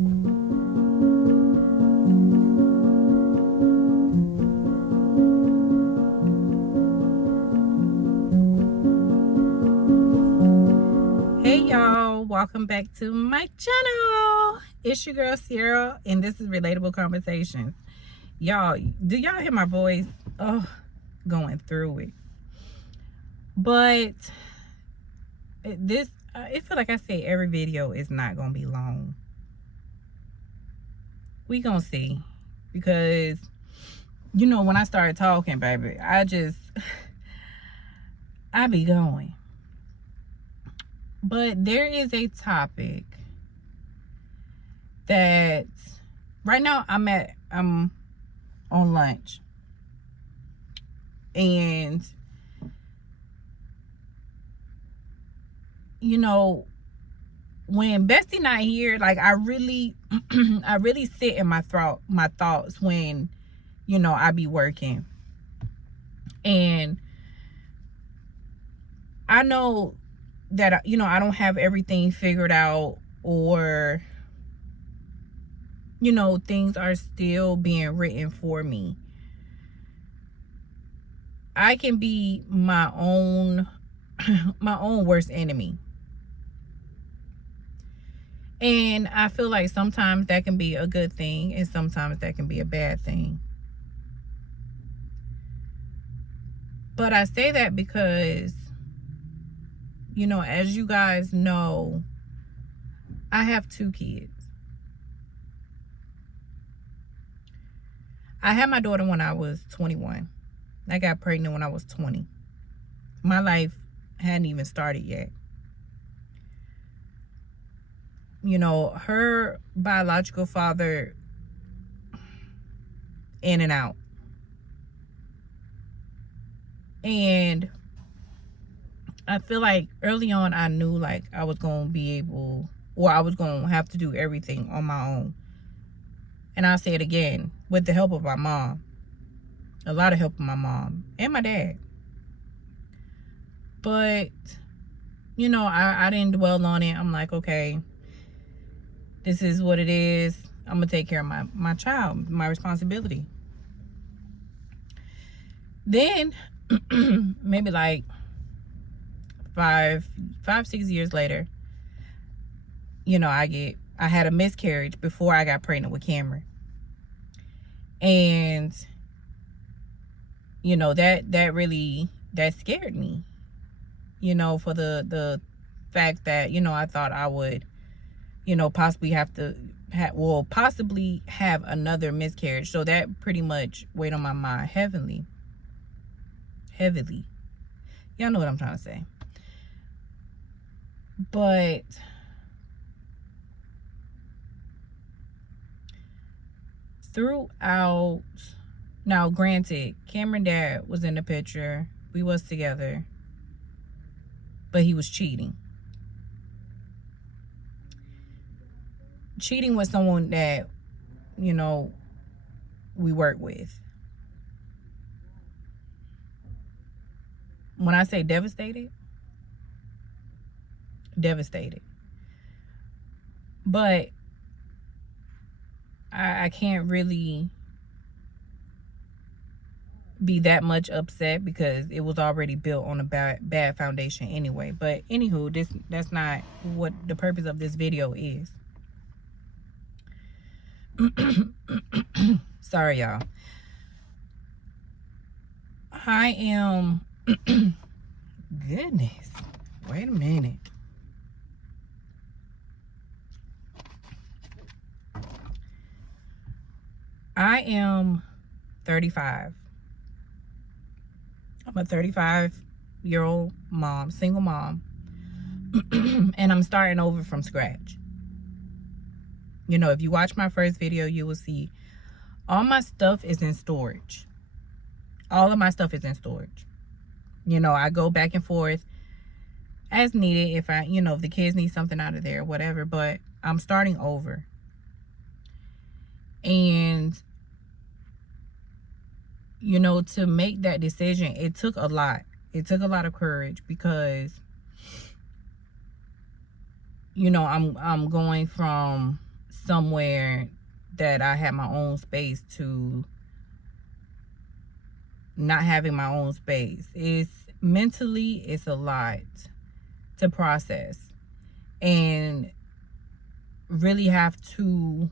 Hey y'all, welcome back to my channel. It's your girl Sierra, and this is Relatable Conversations. Y'all, do y'all hear my voice? Oh, going through it. But I feel like I say every video is not gonna be long. We gonna see, because when I start talking, baby, I be going. But there is a topic that right now I'm on lunch, and when Bestie not here, like I really I really sit in my thoughts when I be working. And I know that I don't have everything figured out, or things are still being written for me. I can be my own worst enemy. And I feel like sometimes that can be a good thing, and sometimes that can be a bad thing. But I say that because, as you guys know, I have 2 kids. I had my daughter when I was 21. I got pregnant when I was 20. My life hadn't even started yet. Her biological father, in and out. And I feel like early on I knew like I was going to be able, or I was going to have to do everything on my own. And I'll say it again, with the help of my mom. A lot of help from my mom and my dad. But, I didn't dwell on it. I'm like, okay, this is what it is. I'm going to take care of my child, my responsibility. Then, maybe like 6 years later, I had a miscarriage before I got pregnant with Cameron. And, that scared me, for the fact that, I thought I would, possibly possibly have another miscarriage. So that pretty much weighed on my mind heavily. Y'all know what I'm trying to say. But throughout, now granted, Cameron dad was in the picture. We was together, but he was cheating. Cheating with someone that, we work with. When I say devastated. But I can't really be that much upset because it was already built on a bad foundation anyway. But anywho, that's not what the purpose of this video is. Sorry, y'all. I am goodness, wait a minute. I am 35. I'm a 35-year-old mom, single mom. And I'm starting over from scratch. If you watch my first video, you will see all my stuff is in storage. All of my stuff is in storage. I go back and forth as needed if if the kids need something out of there, whatever. But I'm starting over. And to make that decision, it took a lot. It took a lot of courage because I'm going from somewhere that I had my own space to not having my own space. It's mentally, it's a lot to process, and really have to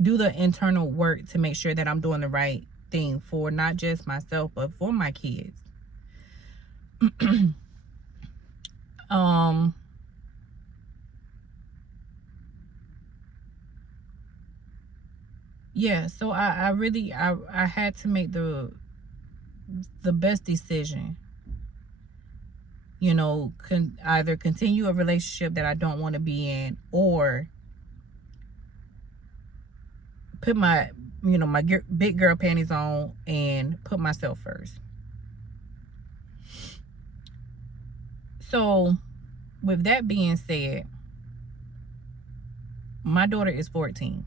do the internal work to make sure that I'm doing the right thing for not just myself, but for my kids. Yeah, so I really had to make the best decision. You know, either continue a relationship that I don't want to be in, or put my, my big girl panties on and put myself first. So with that being said, my daughter is 14.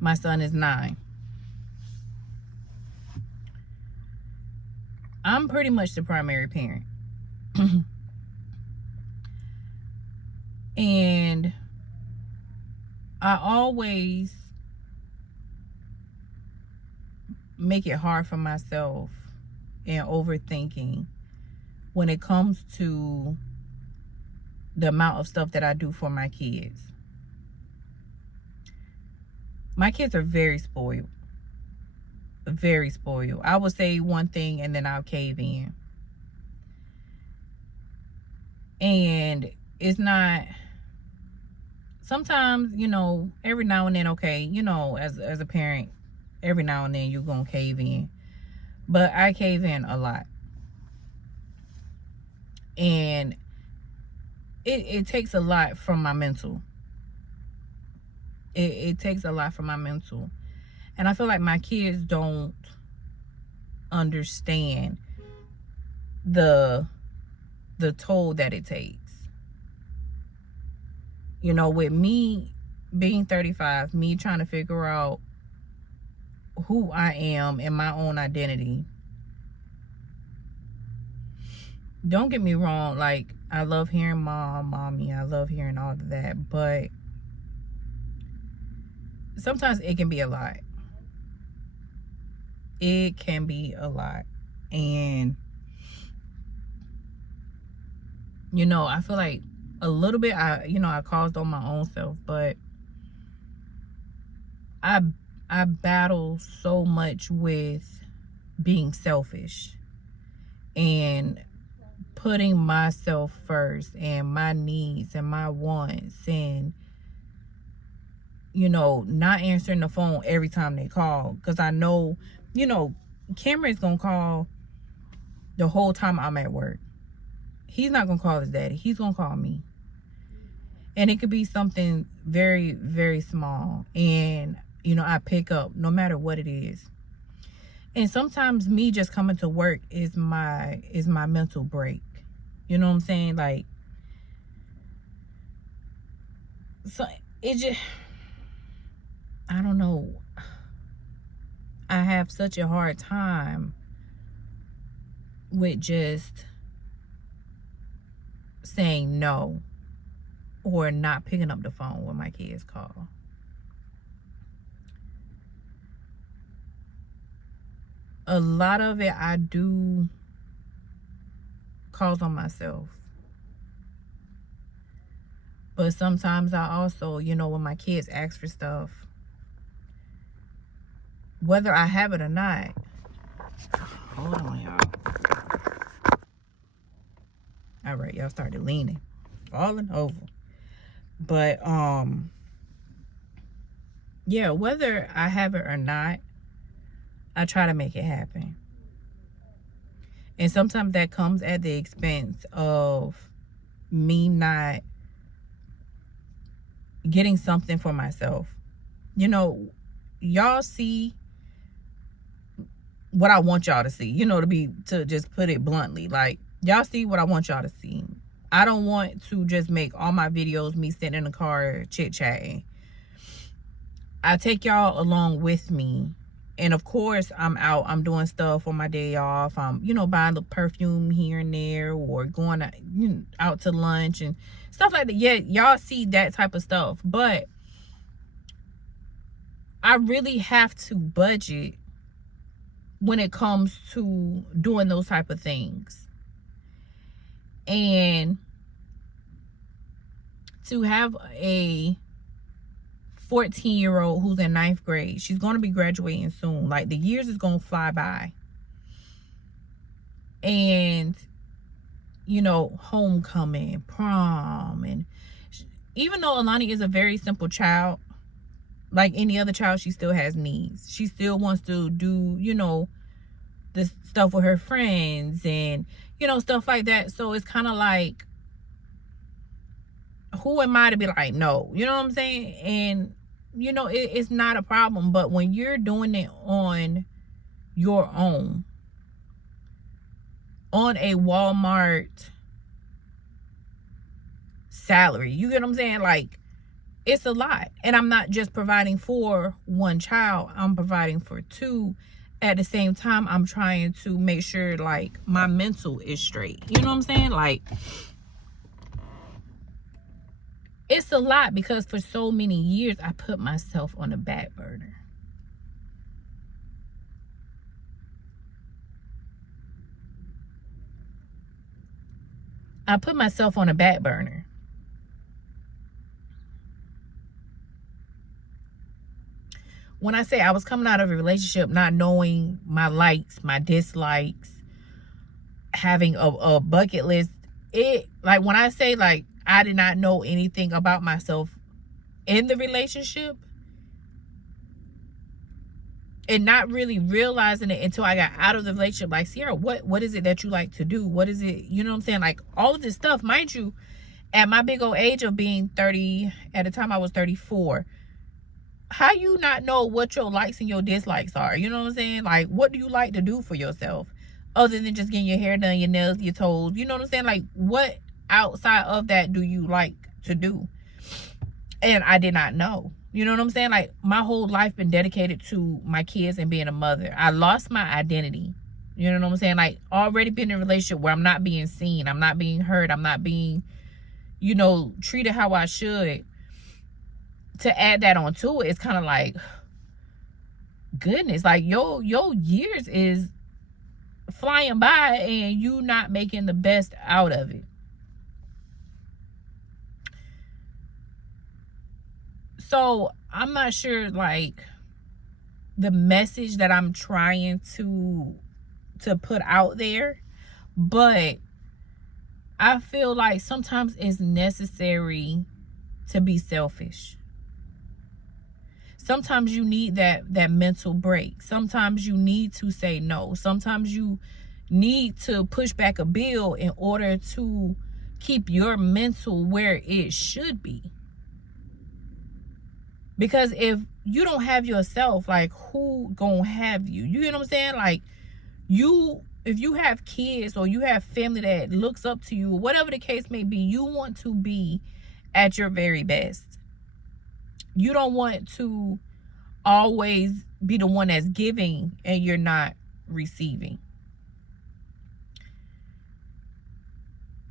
My son is 9. I'm pretty much the primary parent. And I always make it hard for myself and overthinking when it comes to the amount of stuff that I do for my kids. My kids are very spoiled. Very spoiled. I will say one thing and then I'll cave in. And it's not, sometimes, every now and then, okay, as a parent, every now and then you're going to cave in. But I cave in a lot. And it takes a lot from my mental. It takes a lot from my mental. And I feel like my kids don't understand the toll that it takes. With me being 35, me trying to figure out who I am and my own identity. Don't get me wrong, like, I love hearing mommy, I love hearing all of that, but sometimes it can be a lot. It can be a lot. And I feel like a little bit I caused on my own self, but I battle so much with being selfish and putting myself first and my needs and my wants, and not answering the phone every time they call, because I know Cameron's gonna call the whole time I'm at work. He's not gonna call his daddy, he's gonna call me, and it could be something very, very small, and I pick up no matter what it is. And sometimes me just coming to work is my mental break. You know what I'm saying? Like, so it just, I don't know. I have such a hard time with just saying no or not picking up the phone when my kids call. A lot of it I do cause on myself. But sometimes I also, when my kids ask for stuff, whether I have it or not. Hold on, y'all. All right, y'all started leaning, falling over. But, yeah, whether I have it or not, I try to make it happen. And sometimes that comes at the expense of me not getting something for myself. Y'all see what I want y'all to see, to just put it bluntly. Like, y'all see what I want y'all to see. I don't want to just make all my videos me sitting in the car chit-chatting. I take y'all along with me And of course, I'm out, I'm doing stuff on my day off. I'm, buying the perfume here and there, or going out, out to lunch and stuff like that. Yeah, y'all see that type of stuff. But I really have to budget when it comes to doing those type of things. And to have a 14-year-old who's in 9th grade, she's going to be graduating soon. Like, the years is going to fly by. And, homecoming, prom, and even though Alani is a very simple child, like any other child, she still has needs. She still wants to do, this stuff with her friends and, stuff like that. So it's kind of like, who am I to be like, no? You know what I'm saying? And, it's not a problem. But when you're doing it on your own, on a Walmart salary, you get what I'm saying? Like, it's a lot. And I'm not just providing for one child, I'm providing for two. At the same time, I'm trying to make sure, like, my mental is straight. You know what I'm saying? Like, it's a lot, because for so many years I put myself on the back burner. I put myself on a back burner. When I say I was coming out of a relationship not knowing my likes, my dislikes, having a bucket list, it, like, when I say, like, I did not know anything about myself in the relationship, and not really realizing it until I got out of the relationship. Like, Sierra, what is it that you like to do? What is it, you know what I'm saying? Like, all of this stuff, mind you, at my big old age of being 30, at the time I was 34, how you not know what your likes and your dislikes are? You know what I'm saying? Like, what do you like to do for yourself other than just getting your hair done, your nails, your toes? You know what I'm saying? Like, what outside of that do you like to do? And I did not know. You know what I'm saying? Like, my whole life been dedicated to my kids and being a mother. I lost my identity. You know what I'm saying? Like, already been in a relationship where I'm not being seen, I'm not being heard, I'm not being, treated how I should. To add that onto it, it's kind of like, goodness, like, your years is flying by and you not making the best out of it. So I'm not sure, like, the message that I'm trying to put out there, but I feel like sometimes it's necessary to be selfish. Sometimes you need that mental break. Sometimes you need to say no. Sometimes you need to push back a bill in order to keep your mental where it should be. Because if you don't have yourself, like, who gonna have you? You know what I'm saying? Like, if you have kids or you have family that looks up to you, or whatever the case may be, you want to be at your very best. You don't want to always be the one that's giving and you're not receiving.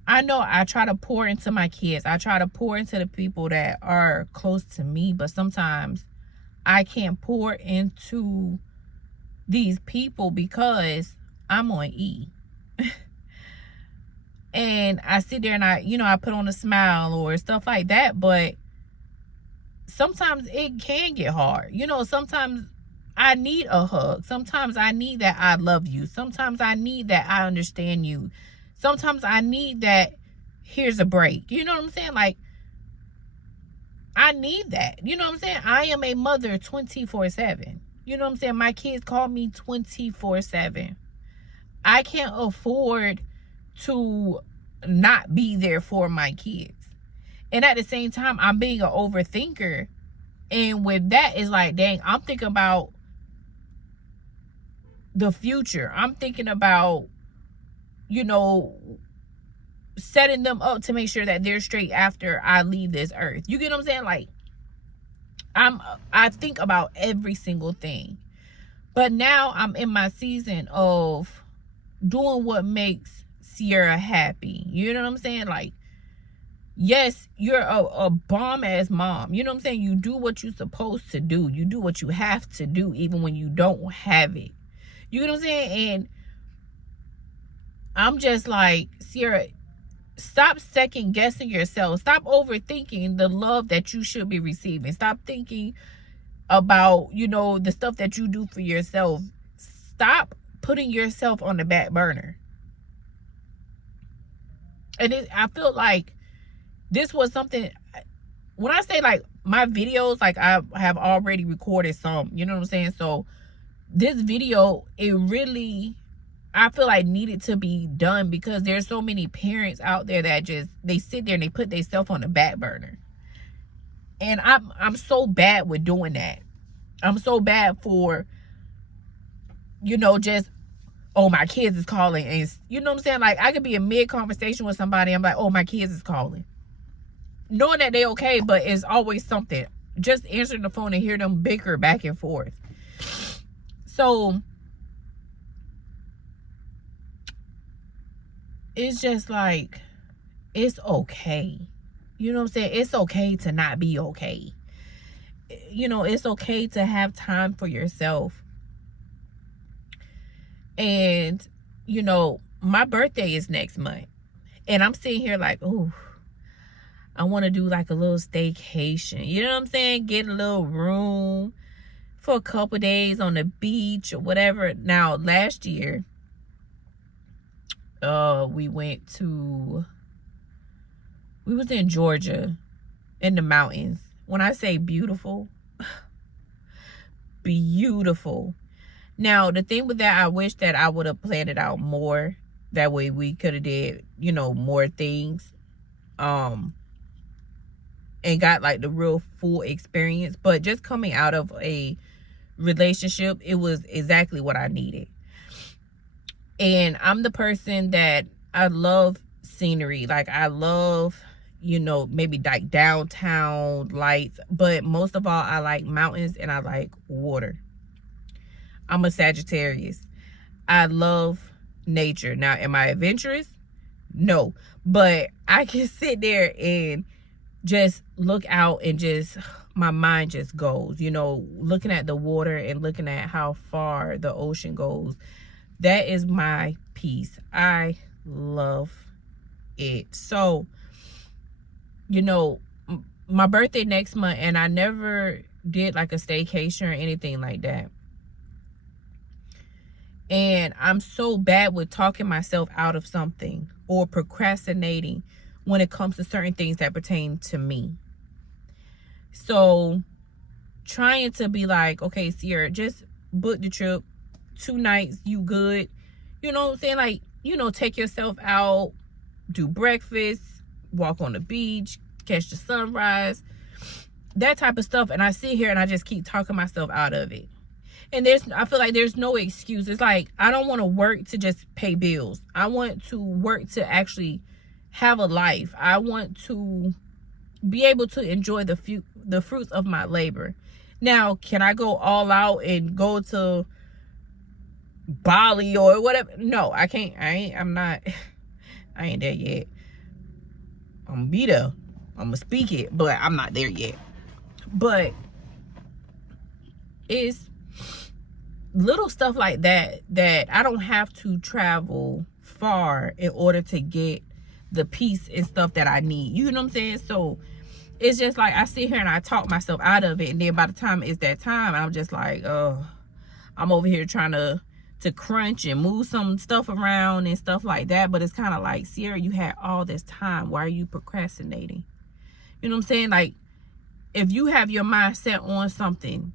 I know I try to pour into my kids. I try to pour into the people that are close to me, but sometimes I can't pour into these people because I'm on E. And I sit there and I put on a smile or stuff like that, but sometimes it can get hard. Sometimes I need a hug. Sometimes I need that I love you. Sometimes I need that I understand you. Sometimes I need that here's a break. You know what I'm saying? Like, I need that. You know what I'm saying? I am a mother 24/7. You know what I'm saying? My kids call me 24/7. I can't afford to not be there for my kids. And at the same time, I'm being an overthinker. And with that, it's like, dang, I'm thinking about the future. I'm thinking about, setting them up to make sure that they're straight after I leave this earth. You get what I'm saying? Like, I think about every single thing. But now I'm in my season of doing what makes Sierra happy. You know what I'm saying? Like, yes, you're a bomb ass mom. You know what I'm saying? You do what you're supposed to do. You do what you have to do, even when you don't have it. You know what I'm saying? And I'm just like, Sierra, stop second guessing yourself. Stop overthinking the love that you should be receiving. Stop thinking about, you know, the stuff that you do for yourself. Stop putting yourself on the back burner. And I feel like this was something, when I say like my videos, like I have already recorded some, you know what I'm saying? So this video, it really, I feel like needed to be done, because there's so many parents out there that just, they sit there and they put themselves on the back burner. And I'm so bad with doing that. I'm so bad for, you know, just, oh, my kids is calling. And you know what I'm saying? Like, I could be in mid-conversation with somebody. I'm like, oh, my kids is calling. Knowing that they okay, but it's always something. Just answering the phone and hear them bicker back and forth. So, it's just like, it's okay. You know what I'm saying? It's okay to not be okay. You know, it's okay to have time for yourself. And, you know, my birthday is next month. And I'm sitting here like, ooh, I want to do like a little staycation. You know what I'm saying? Get a little room for a couple days on the beach or whatever. Now, last year, we was in Georgia in the mountains. When I say beautiful, beautiful. Now, the thing with that, I wish that I would have planned it out more. That way we could have did, you know, more things. And got like the real full experience. But just coming out of a relationship, it was exactly what I needed. And I'm the person that I love scenery. Like, I love, you know, maybe like downtown lights. But most of all, I like mountains and I like water. I'm a Sagittarius. I love nature. Now, am I adventurous? No. But I can sit there and just look out and just, my mind just goes, you know, looking at the water and looking at how far the ocean goes. That is my peace. I love it. So, you know, my birthday next month, and I never did like a staycation or anything like that. And I'm so bad with talking myself out of something or procrastinating when it comes to certain things that pertain to me. So trying to be like, okay, Sierra, just book the trip, 2 nights, you good. You know what I'm saying? Like, you know, take yourself out, do breakfast, walk on the beach, catch the sunrise, that type of stuff. And I sit here and I just keep talking myself out of it. And I feel like there's no excuse. It's like, I don't want to work to just pay bills. I want to work to actually have a life. I want to be able to enjoy the fruits of my labor. Now, can I go all out and go to Bali or whatever? No, I can't. I ain't there yet. I'm gonna be there. I'm gonna speak it, but I'm not there yet. But it's little stuff like that I don't have to travel far in order to get the peace and stuff that I need. You know what I'm saying? So it's just like, I sit here and I talk myself out of it, and then by the time it's that time, I'm just like, oh, I'm over here trying to crunch and move some stuff around and stuff like that. But it's kind of like, Sierra, you had all this time. Why are you procrastinating? You know what I'm saying? Like, if you have your mind set on something,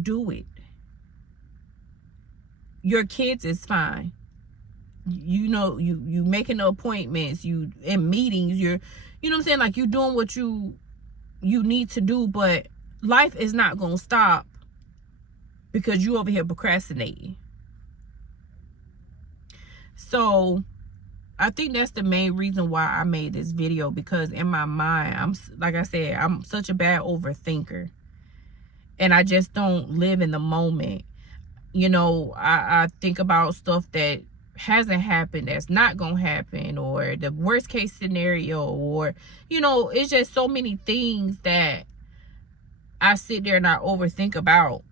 do it. Your kids is fine. You know, you making the appointments, you in meetings, you know what I'm saying? Like, you doing what you need to do, but life is not going to stop because you over here procrastinating. So I think that's the main reason why I made this video, because in my mind, like I said, I'm such a bad overthinker, and I just don't live in the moment. You know, I think about stuff that hasn't happened, that's not gonna happen, or the worst case scenario, or, you know, it's just so many things that I sit there and I overthink about.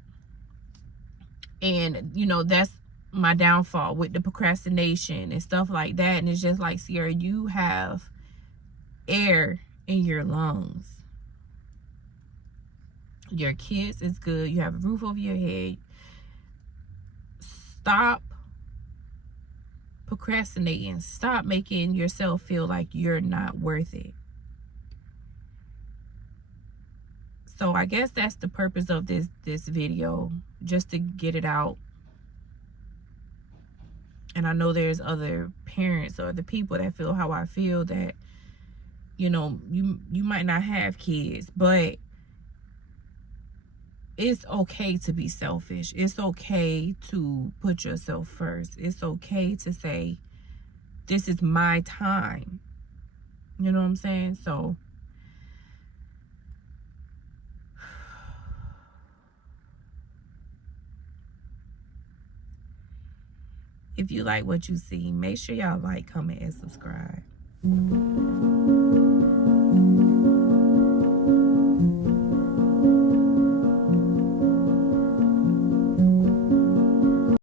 And, you know, that's my downfall with the procrastination and stuff like that. And it's just like, Sierra, you have air in your lungs. Your kids is good. You have a roof over your head. Stop procrastinating. Stop making yourself feel like you're not worth it. So I guess that's the purpose of this video, just to get it out. And I know there's other parents or the people that feel how I feel, that, you know, you might not have kids, but it's okay to be selfish. It's okay to put yourself first. It's okay to say, this is my time. You know what I'm saying? So if you like what you see, make sure y'all like, comment, and subscribe.